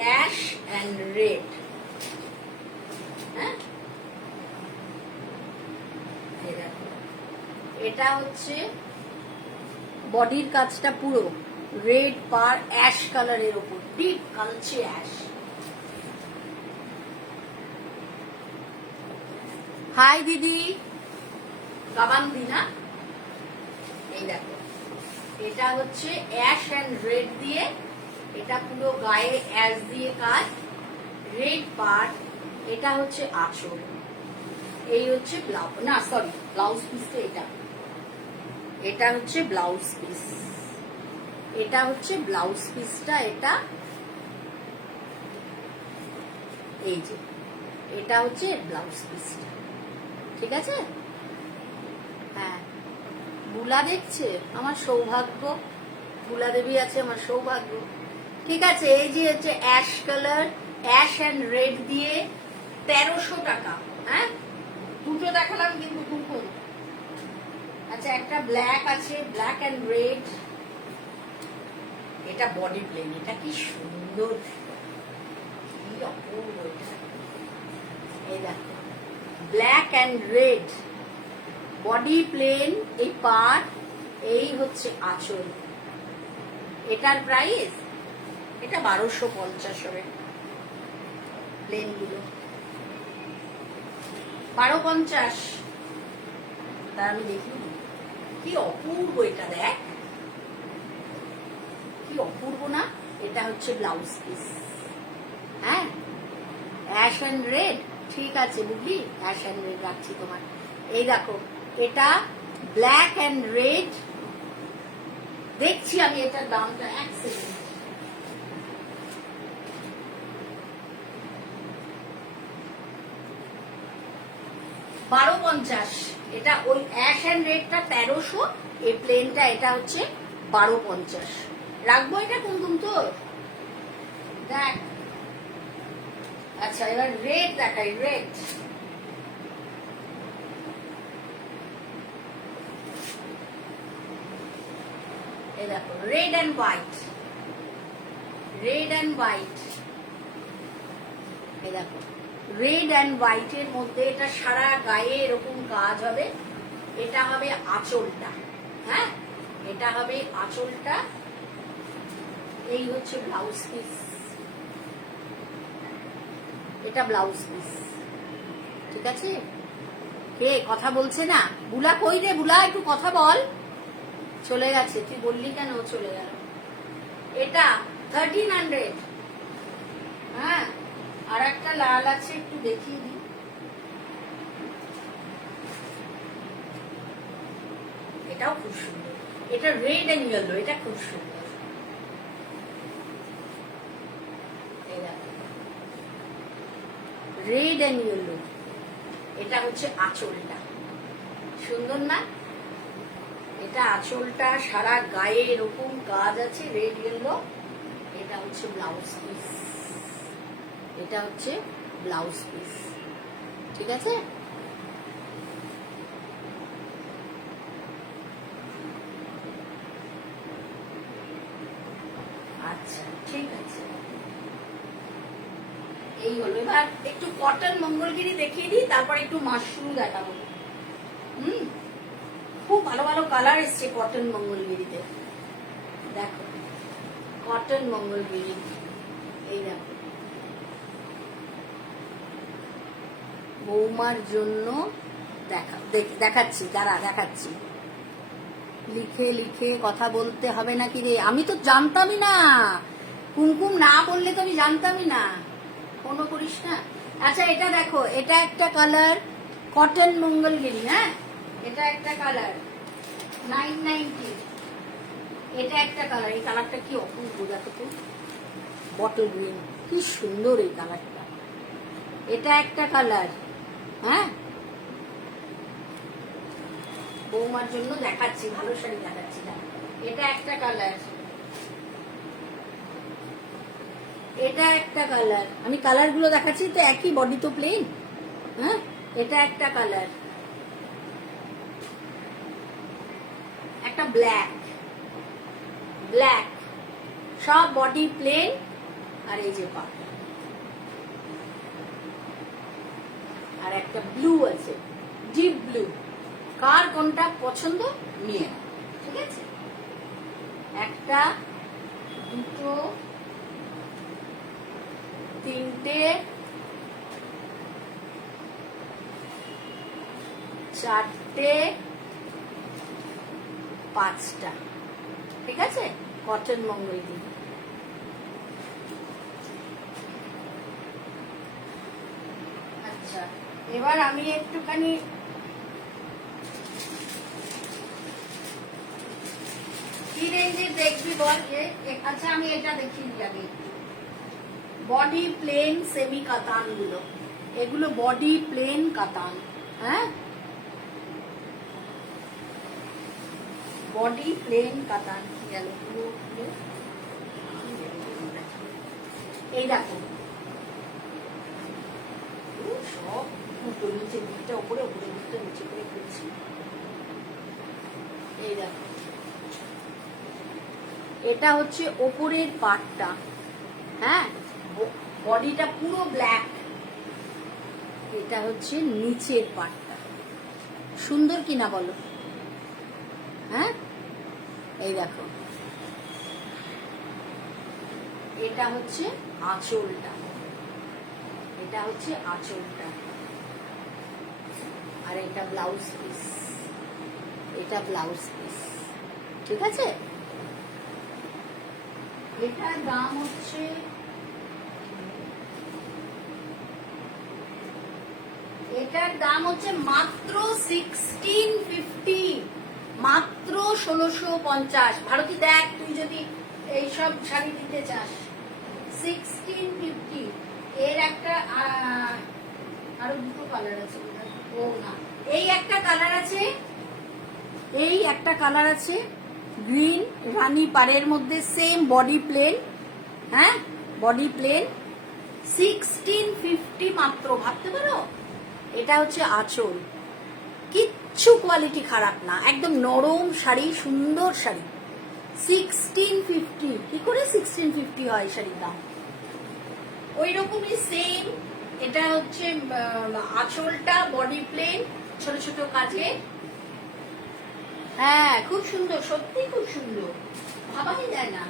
ash and red, হ্যাঁ। এটা হচ্ছে বডির কাজটা পুরো রেড পার অ্যাশ কালারের উপর, ডিপ কালচে অ্যাশ। হাই দিদি, কাবান্দি না? এই দেখো, এটা হচ্ছে অ্যাশ অ্যান্ড রেড দিয়ে, এটা পুরো গায়ে অ্যাশ দিয়ে কাজ, রেড পার্ট, এটা হচ্ছে আঁচল, এই হচ্ছে ব্লাউজ, না সরি ব্লাউজ পিসটা, এটা হচ্ছে ব্লাউজ পিস, এটা হচ্ছে ব্লাউজ পিসটা, এটা এই যে এটা হচ্ছে ব্লাউজ পিসটা, ঠিক আছে। হ্যাঁ, বুলা দেখছে, আমার সৌভাগ্য, বুলা দেবী আছে, আমার সৌভাগ্য, ঠিক আছে। এই যে হচ্ছে ash colour, ash and red দিয়ে 1300 টাকা, হ্যাঁ। দুটো দেখালাম কিন্তু কুমকুম। আচ্ছা, একটা ব্ল্যাক আছে, ব্ল্যাক অ্যান্ড রেড, এটা বডি প্লেন, এটা কি সুন্দর, কি অপূর্ব এটা। এই দেখো, black and red body plain, এই পার, এই হচ্ছে আঁচল। এটার প্রাইস, এটা 1250 হবে, প্লেন গুলো 1250। তার আমি দেখি কি অপূর্ব এটা, দেখ কি অপূর্ব না। এটা হচ্ছে ব্লাউজ পিস, হ্যাঁ, অ্যাশ অ্যান্ড রেড, ঠিক আছে বুঝলি, অ্যাশ অ্যান্ড রেড রাখছি তোমার। এই দেখো, এটা ব্ল্যাক অ্যান্ড রেড, দেখছি আমি এটার দামটা, এক সেকেন্ড। $12.50, এটা ওই অ্যাশ অ্যান্ড রেডটা 1300, এই প্লেনটা এটা হচ্ছে 12.50। রাখবো এটা কুমকুম তোর, দেখ। আচ্ছা, এবার রেড দেখাই, রেড, এই দেখো red and white, red and white, এই দেখো রেড অ্যান্ড হোয়াইটের মধ্যে, এটা সারা গায়ে এরকম কাজ হবে। এটা হবে আঁচলটা, হ্যাঁ এটা হবে আঁচলটা। এই হচ্ছে ব্লাউজ পিস, এটা ব্লাউজ পিস। ঠিক আছে, কে কথা বলছে না? বুলা কই রে বুলা, একটু কথা বল। চলে গেছে, তুই বললি কেন চলে গেল? এটা 1300। হ্যাঁ, আর একটা লাল আছে, একটু দেখিয়ে দিই। এটাও খুব সুন্দর, এটা রেড এন্ড ইয়েলো, এটা খুব সুন্দর। রেড এন্ড ইয়েলো, এটা হচ্ছে আঁচলটা, সুন্দর না? এটা আঁচলটা, সারা গায়ে এরকম কাজ আছে রেড ইয়েলো। এটা হচ্ছে ব্লাউজ পিস, এটা হচ্ছে ব্লাউজ পিস। ঠিক আছে, আচ্ছা ঠিক আছে। এই হলো, এবার একটু কটন মঙ্গলগিরি দেখিয়ে দিই, তারপর একটু মাশরুম দেখাবো। খুব ভালো ভালো কালার এসছে কটন মঙ্গলগিরিতে। দেখো কটন মঙ্গলগিরি, এই দেখো বৌমার জন্য দেখাচ্ছি, দাঁড়া দেখাচ্ছি। লিখে লিখে কথা বলতে হবে নাকি রে? আমি তো জানতামই না, কুমকুম না বললে তো আমি জানতামই না, ফোনও করিস না। আচ্ছা এটা দেখো, এটা একটা কালার কটন মঙ্গলগিরি, হ্যাঁ এটা একটা কালার 990। এটা একটা কালার, এই কালারটা কি অপূর্ব, দেখো তো, বটল গ্রিন, কি সুন্দর এই কালারটা। এটা একটা কালার, হ্যাঁ বৌমার জন্য দেখাচ্ছি, ভালো শাড়ি দেখাচ্ছি না। এটা একটা কালার, এটা একটা কালার, আমি কালার গুলো দেখাচ্ছি তো, একই বডি তো প্লেন। হ্যাঁ এটা একটা কালার, একটা ব্ল্যাক, ব্ল্যাক, সব বডি প্লেন। আর এই যে পা, আর একটা ব্লু আছে, ডিপ ব্লু। কার কোনটা পছন্দ নিয়ে, ঠিক আছে? একটা, দুটো, তিনটে, চারটে, পাঁচটা। ঠিক আছে, কটন মঙ্গলগিরি। আচ্ছা এবার আমি একটুখানি কি রেঞ্জের দেখবি বল। আচ্ছা আমি এটা দেখিয়ে দিই আগে। বডি প্লেন সেমি কাতান গুলো, এগুলো বডি প্লেন কাতান। হ্যাঁ বডি প্লেন কাতান। কি গেল, এই দেখো সব নিচে দিকটা উপরে, উপরে দিকটা নিচে করে ফেলছি। এই দেখো এটা হচ্ছে ওপরের পার্টটা, হ্যাঁ বডিটা পুরো ব্ল্যাক। এটা হচ্ছে নিচের পার্টটা, সুন্দর কিনা বলো? হ্যাঁ এই দেখো এটা হচ্ছে আঁচলটা, এটা হচ্ছে আঁচলটা। আর এটা ব্লাউজ পিস, এটা ব্লাউজ পিস। ঠিক আছে, এটার দাম হচ্ছে মাত্র 1650, মাত্র 1650। ভারতী দেখ, তুই যদি এইসব শাড়ি দিতে চাস 1650। এর একটা আরো দুটো কালার আছে, ও না এই একটা কালার আছে, এই একটা কালার আছে গ্রিন রানী পাড়ের মধ্যে, সেম বডি প্লেন। হ্যাঁ বডি প্লেন, 1650 মাত্র, ভাবতে পারো? এটা হচ্ছে আঁচল, কিচ্ছু কোয়ালিটি খারাপ না, একদম নরম শাড়ি, সুন্দর শাড়ি। 1650, কি করে 1650 হয় শাড়ির দাম? ওই রকমই সেম এটা হচ্ছে আঁচলটা বডি প্লেন, ছোট ছোট কাজে। হ্যাঁ, খুব সুন্দর, সত্যি খুব সুন্দর, ভাবাই যায় না।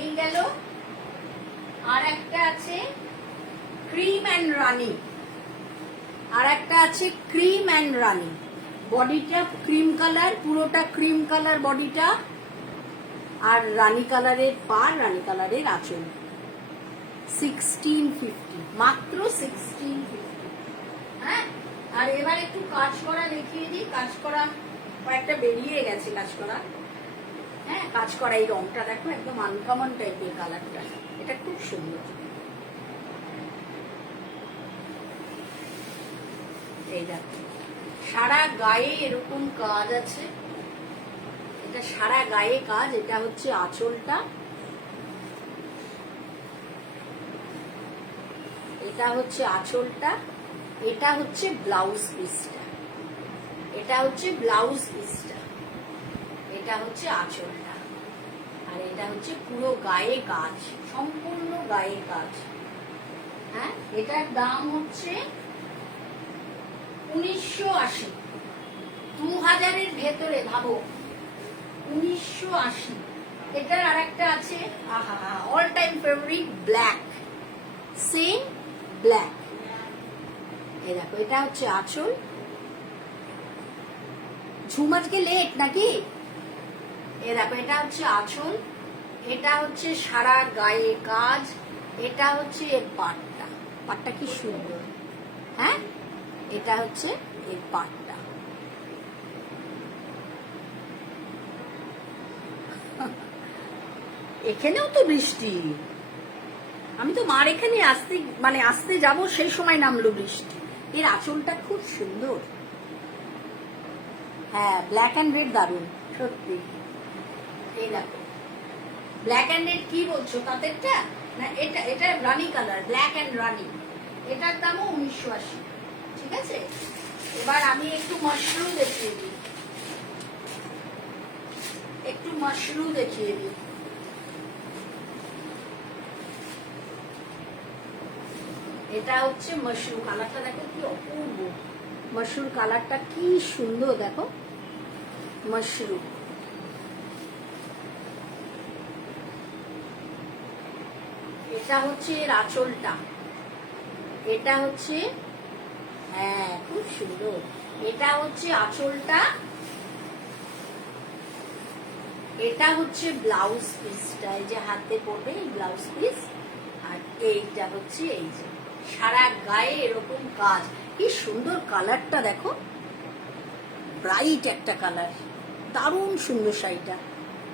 এই গেল। আর একটা আছে ক্রিম অ্যান্ড রানি, আর একটা আছে ক্রিম অ্যান্ড রানি। বডিটা ক্রিম কালার, পুরোটা ক্রিম কালার বডিটা, আর রানি কালারের পা, রানি কালারের আঁচল। 1650, মাত্র 1650। হ্যাঁ, আর এবার একটু কাজ করা দেখিয়ে দিই। কাজ করা কয়েকটা বেরিয়ে গেছে কাজ করা। হ্যাঁ, কাজ করা এই রংটা দেখো, একদম আনকমন টাইপের কালারটা, এটা খুব সুন্দর। এই দেখো, সারা গায়ে এরকম কাজ আছে, এটা সারা গায়ে কাজ। এটা হচ্ছে আঁচলটা, এটা হচ্ছে আঁচলটা, এটা হচ্ছে ব্লাউজ পিসটা, এটা হচ্ছে ব্লাউজ পিসটা, এটা হচ্ছে আঁচলটা, আর এটা হচ্ছে পুরো গায়ে কাজ, সম্পূর্ণ গায়ে কাজ। হ্যাঁ, এটার দাম হচ্ছে 1980, 2000-এর ভেতরে। ভাবো, 1980। এটার আর একটা আছে, আহা, all time favourite, black, same black. এই দেখো, এটা হচ্ছে আঁচল। ঝুম আজকে লেট নাকি? এ দেখো, এটা হচ্ছে আঁচল, এটা হচ্ছে সারা গায়ে কাজ, এটা হচ্ছে এর পাটটা। পাটটা কি সুন্দর। হ্যাঁ, এটা হচ্ছে এর পাটটা। এখানেও তো বৃষ্টি। আমি তো মার এখানে আসতে যাব, সেই সময় নামলো বৃষ্টি। এর আঁচলটা খুব সুন্দর। হ্যাঁ, ব্ল্যাক অ্যান্ড রেড দারুন, সত্যি। এই দেখো, ব্ল্যাক অ্যান্ড রেড কি বলছো, তাদেরটা না? এটা এটা রানি কালার, ব্ল্যাক অ্যান্ড রানি। এটার দামও 1980। ঠিক আছে, এবার আমি একটু মাশরু দেখিয়ে দিই, একটু মাশরু দেখিয়ে দিই। এটা হচ্ছে মাশরু, কালারটা দেখো কি অপূর্ব। মাশরুর কালারটা কি সুন্দর, দেখো মাশরু। এটা হচ্ছে এর আঁচলটা, এটা হচ্ছে, হ্যাঁ খুব সুন্দর। এটা হচ্ছে আঁচলটা, এটা হচ্ছে ব্লাউজ পিসটা, এই যে হাতে পড়বে এই ব্লাউজ পিস, আর এইটা হচ্ছে এই যে সারা গায়ে এরকম কাজ। কি সুন্দর কালারটা দেখো, ব্রাইট একটা কালার, দারুণ সুন্দর শাড়িটা।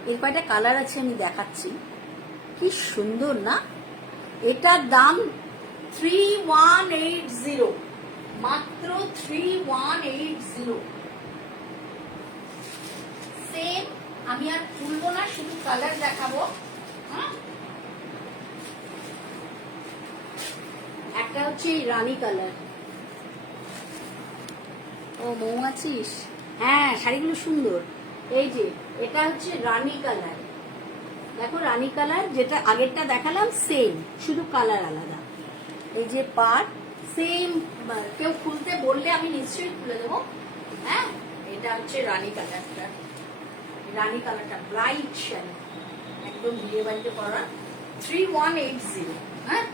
এর কয়টা কালার আছে আমি দেখাচ্ছি, কি সুন্দর না? এটার দাম 3180, মাত্র 3180। সেম, আমি আর তুলবো না, শুধু কালার দেখাবো। হ্যাঁ, একটা হচ্ছে এই রানী কালার। ও মৌমাছিস, হ্যাঁ শাড়িগুলো সুন্দর। এই যে এটা হচ্ছে রানী কালার, দেখো রানী কালার, যেটা আগেরটা দেখালাম সেম, শুধু কালার আলাদা। এই যে পার সেম, কেউ খুলতে বললে আমি নিশ্চয়ই খুলে দেবো। হ্যাঁ, এটা হচ্ছে রানী কালারটা, রানী কালারটা ব্রাইট শাড়ি, একদম বিয়ে বাড়িতে করা। 3180। হ্যাঁ,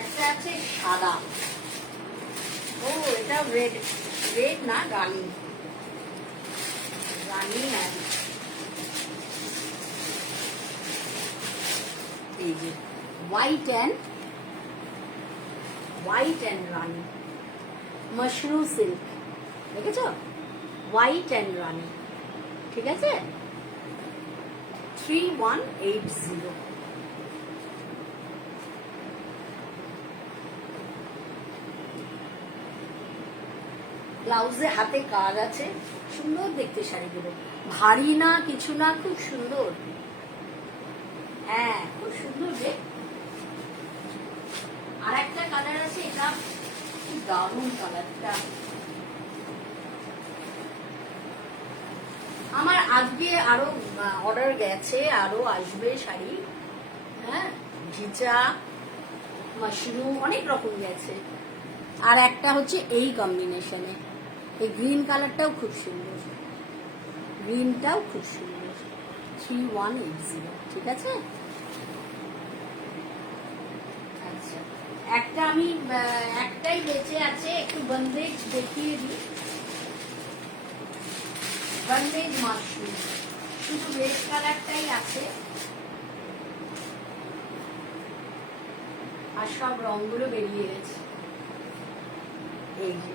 একটা আছে সাদা, ও এটা রেড, রেড না রানী, রানী। হ্যাঁ, এই যে white and Rani, Mashru silk, দেখেছ? হোয়াইট অ্যান্ড রানী। ঠিক আছে, 3180। ব্লাউজে হাতে কাজ আছে, সুন্দর দেখতে শাড়িগুলো, ভারী না কিছু না, খুব সুন্দর। হ্যাঁ, খুব সুন্দর রে। আর একটা কালার আছে, এটা কি দারুণ কালারটা। আমার আজকে আরো অর্ডার গেছে, আরো আসবে শাড়ি। হ্যাঁ, ভিজা মাশরুম অনেক রকম গেছে। আর একটা হচ্ছে এই কম্বিনেশনে, এই গ্রিন কালারটাও খুব সুন্দর, গ্রিনটাও খুব সুন্দর। 3180, ঠিক আছে। আচ্ছা, একটা আমি একটাই বেঁচে আছে, একটু বন্দেজ দেখিয়ে দিই। বন্দেজ মাশরুম শুধু রেড কালারটাই আছে, আর সব রঙগুলো বেরিয়ে গেছে। এই যে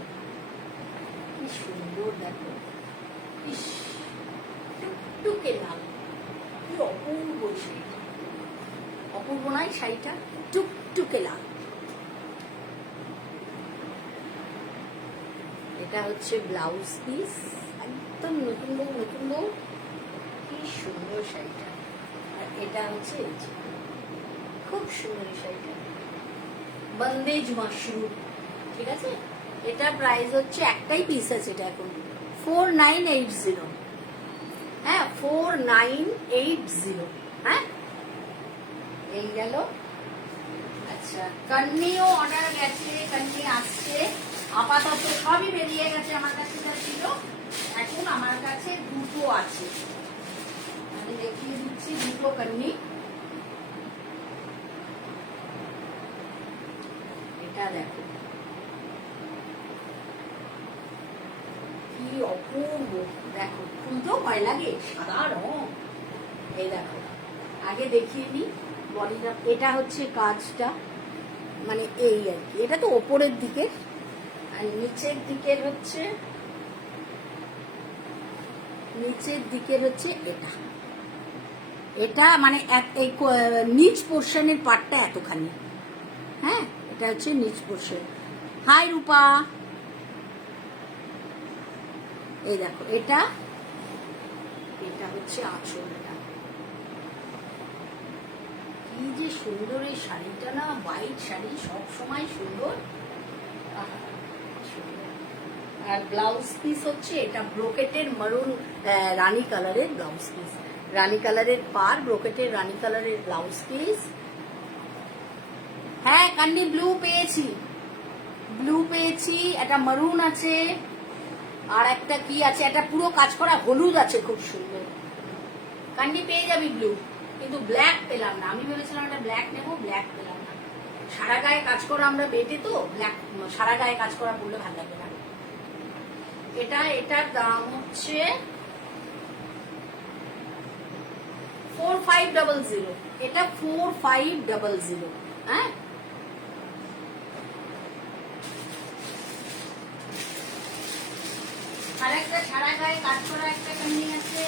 কি সুন্দর, দেখো ইস, টুকটুকে লাল, কি অপূর্ব শাড়িটা, অপূর্ব নয় শাড়িটা, টুকটুকে লাল। এটা হচ্ছে ব্লাউজ পিস, একদম নতুন বউ, নতুন বউ, কি সুন্দর শাড়িটা। আর এটা হচ্ছে এই যে খুব সুন্দর শাড়িটা, বন্দেজ মাশরুম, ঠিক আছে। এটা প্রাইস হচ্ছে, একটাই পিস আছে এটা এখন, 4980। হ্যাঁ, 4980। হ্যাঁ, এই গেল। আচ্ছা, কন্নিও অর্ডার গেছে, কন্নি আসছে। আপাতত সবই বেরিয়ে গেছে আমার কাছে যা ছিল। এখন আমার কাছে দুটো আছে, আমি দেখিয়ে দিচ্ছি দুটো কন্নি। এটা দেখো কি অপূর্ব, দেখো খুলতেও ভয় লাগে, সাদা রং। এই দেখো, আগে দেখিয়ে নি বডিটা। এটা হচ্ছে কাজটা, মানে এই আর কি, এটা তো ওপরের দিকে, আর নিচের দিকের হচ্ছে, নিচের দিকের হচ্ছে এটা। এটা মানে এই নিচ পোর্শনের পার্টটা এতখানি। হ্যাঁ, এটা হচ্ছে নিচ পোর্শন। হাই রূপা, এই দেখো এটা, এটা হচ্ছে আঁচলটা। কি যে সুন্দর এই শাড়িটা না, হোয়াইট শাড়ি সব সময় সুন্দর। আর ব্লাউজ পিস হচ্ছে এটা ব্রোকেটের মারুন রানী কালারের ব্লাউজ পিস, রানী কালারের পার, ব্রোকেটের রানী কালারের ব্লাউজ পিস। হ্যাঁ কান্ডি, ব্লু পেয়েছি, ব্লু পেয়েছি, একটা মারুন আছে, আর একটা কি আছে, একটা পুরো কাজ করা হলুদ আছে, খুব সুন্দর। কান্ডি পেয়ে যাবি ব্লু, কিন্তু ব্ল্যাক পেলাম না। আমি ভেবেছিলাম একটা ব্ল্যাক নেবো, ব্ল্যাক পেলাম না। সারা গায়ে কাজ করা, আমরা বেটে তো ব্ল্যাক, সারা গায়ে কাজ করা পড়লে ভালো লাগবে না। এটার দাম হচ্ছে 4500। এটা 4500। হ্যাঁ, আর একটা সারা গায়ে কাজ করা একটা কান্নি আছে,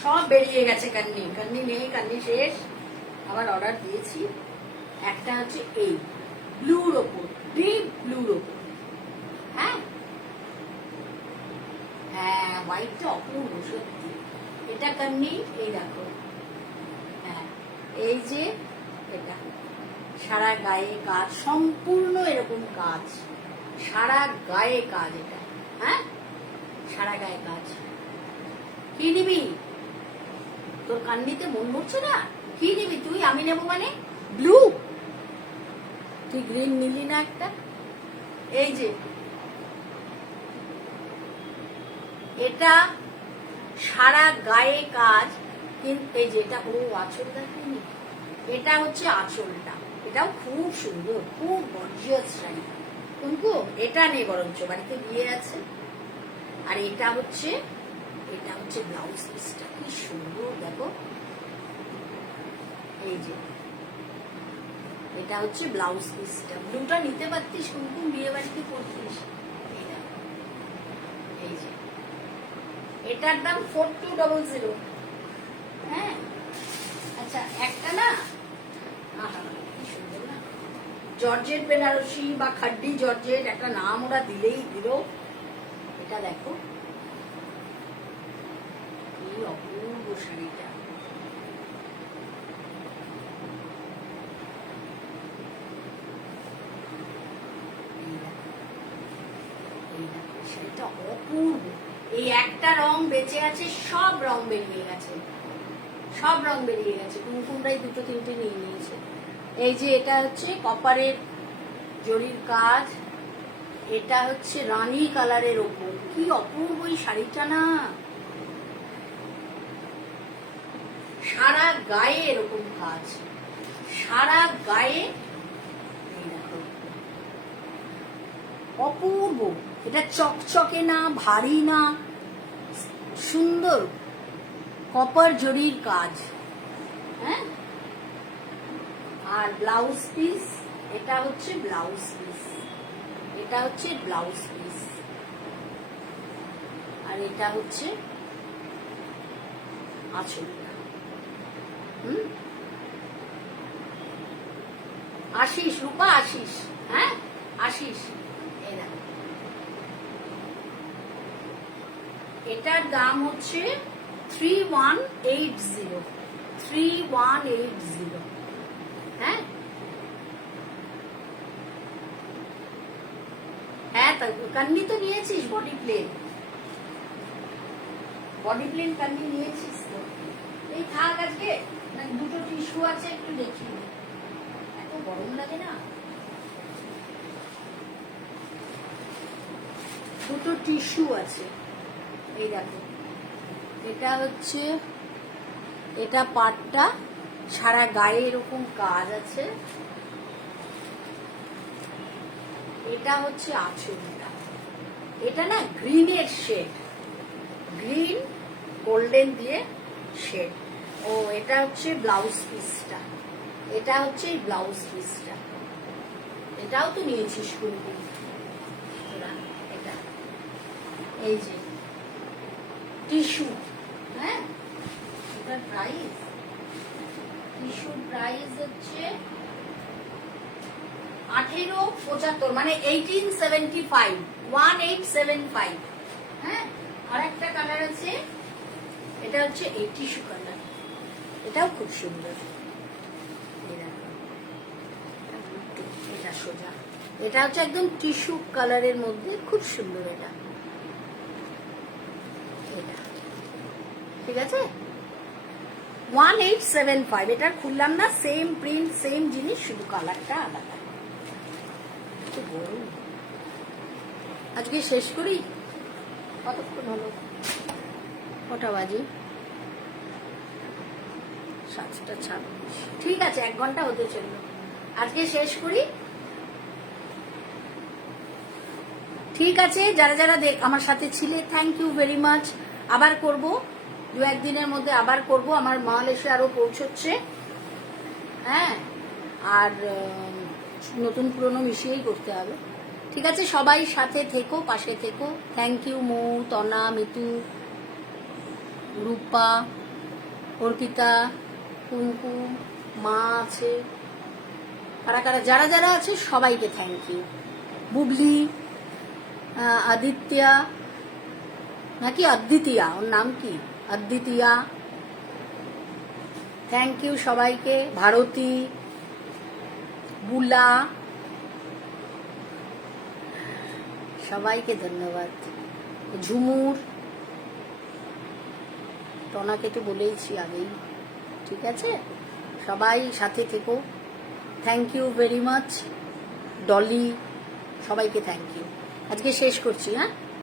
সব বেরিয়ে গেছে কান্নি, কান্নি নেই, কান্নি শেষ। আবার অর্ডার দিয়েছি। একটা হচ্ছে এই ব্লুর ওপর, ডিপ ব্লুর ওপর। হ্যাঁ হ্যাঁ, হোয়াইটটা অপূর্ব সত্যি। এটা কান্নি, এই দেখো। হ্যাঁ, এই যে এটা সারা গায়ে কাজ, সম্পূর্ণ এরকম কাজ, সারা গায়ে কাজ এটা। হ্যাঁ, সারা গায়ে কাজ। কি নিবি? তোর কান্নিতে মন ভরছে না? কি নিবি তুই? আমি নেবো মানে ব্লু, তুই গ্রিন নিলি না একটা? এই যে এটা সারা গায়ে কাজ, কিন্তু এই যে এটা, ও আঁচল দেখেনি, এটা হচ্ছে আঁচলটা। এটাও খুব সুন্দর, খুব গর্জিয়াস শাড়ি। কুমকু, এটা নেই বরঞ্চ, বাড়িতে বিয়ে আছে। আর এটা হচ্ছে ব্লাউজ পিসটা, কি সুন্দর দেখো। এই যে এটা হচ্ছে ব্লাউজ পিসটা, ব্লুটা নিতে পারতিস কুমকুম, বিয়ে বাড়িতে পরতিস। এই দেখো, এই যে এটার দাম 4200। হ্যাঁ, আচ্ছা একটা না, কি সুন্দর না, জর্জেট বেনারসি বা খাড্ডি জর্জেট, একটা নাম ওরা দিলেই দিল। এটা দেখো কি অপূর্ব শাড়িটা। শাড়িটা অপূর্ব। এই একটা রং বেঁচে আছে, সব রং বেরিয়ে গেছে, সব রং বেরিয়ে গেছে, কুমকুমটাই দুটো তিনটে নিয়ে নিয়েছে। এই যে এটা হচ্ছে কপারের জরির কাজ, এটা হচ্ছে রানী কালারের ওপর, কি অপূর্ব এই শাড়িটা না, সারা গায়ে এরকম কাজ, সারা গায়ে অপূর্ব। এটা চকচকে না, ভারী না, সুন্দর কপার জরির কাজ। হ্যাঁ, আর ব্লাউজ পিস, এটা হচ্ছে ব্লাউজ পিস, এটা হচ্ছে ব্লাউজ পিস, আর এটা হচ্ছে আঁচলটা। আশিস, রূপা আশিস, হ্যাঁ আশিস। এটার দাম হচ্ছে 3180, 3180। হ্যাঁ হ্যাঁ, কান্নি তো নিয়েছিস, body plain, body plain Kanni নিয়েছিস তো। এই থাক আজকে, দুটো টিস্যু আছে, একটু দেখি, এত গরম লাগে না। দুটো টিস্যু আছে, এই দেখো, এটা হচ্ছে, এটা পাটটা, সারা গায়ে এরকম কাজ আছে, এটা হচ্ছে আঁচলটা। এটা না গ্রিনের শেড, গ্রিন গোল্ডেন দিয়ে শেড। ও এটা হচ্ছে ব্লাউজ পিসটা, এটা হচ্ছে ব্লাউজ পিসটা, এটাও তো নিয়েছিস কুমকুম। এটা এই যে টিস্যু, হ্যাঁ, এটার প্রাইস, টিস্যুর প্রাইস হচ্ছে 1875, মানে 1875, 1875। হ্যাঁ, আর একটা কালার আছে, এটা হচ্ছে এই টিস্যু কালার, এটাও খুব সুন্দর। এটা সোজা, এটা হচ্ছে একদম টিস্যু কালারের মধ্যে, খুব সুন্দর। এটা ঠিক আছে, 1875। এটা খুললাম না, সেম প্রিন্ট, সেম জিনিস, শুধু কালারটা আলাদা। আজকে শেষ করি, কতক্ষণ হলো, কটা বাজে, 7:26। ঠিক আছে, 1 ঘন্টা হতে চললো, আজকে শেষ করি। ঠিক আছে, যারা যারা আমার সাথে ছিলে, থ্যাংক ইউ ভেরি মাচ। আবার করব, 2-1 দিনের মধ্যে আবার করব, আমার মাল এসে আরো পৌঁছচ্ছে। হ্যাঁ, আর নতুন পুরনো মিশিয়েই করতে হবে। ঠিক আছে, সবাই সাথে থেকো, পাশে থেকো। থ্যাংক ইউ মৌ, তনা, মিতু, রূপা, অর্পিতা, কুমকুম, মা আছে, কারা কারা যারা যারা আছে সবাইকে থ্যাংক ইউ। বুবলি, আদিত্যা নাকি অদ্বিতীয়া, ওর নাম কি, অদ্বিতীয়া, থ্যাংক ইউ সবাইকে। ভারতী, বুলা, সবাইকে ধন্যবাদ। ঝুমুর, টনাকে তো বলেইছি আগেই। ঠিক আছে, সবাই সাথে থেকো, thank you very much. Dolly, সবাইকে থ্যাংক ইউ। আজকে শেষ করছি। হ্যাঁ।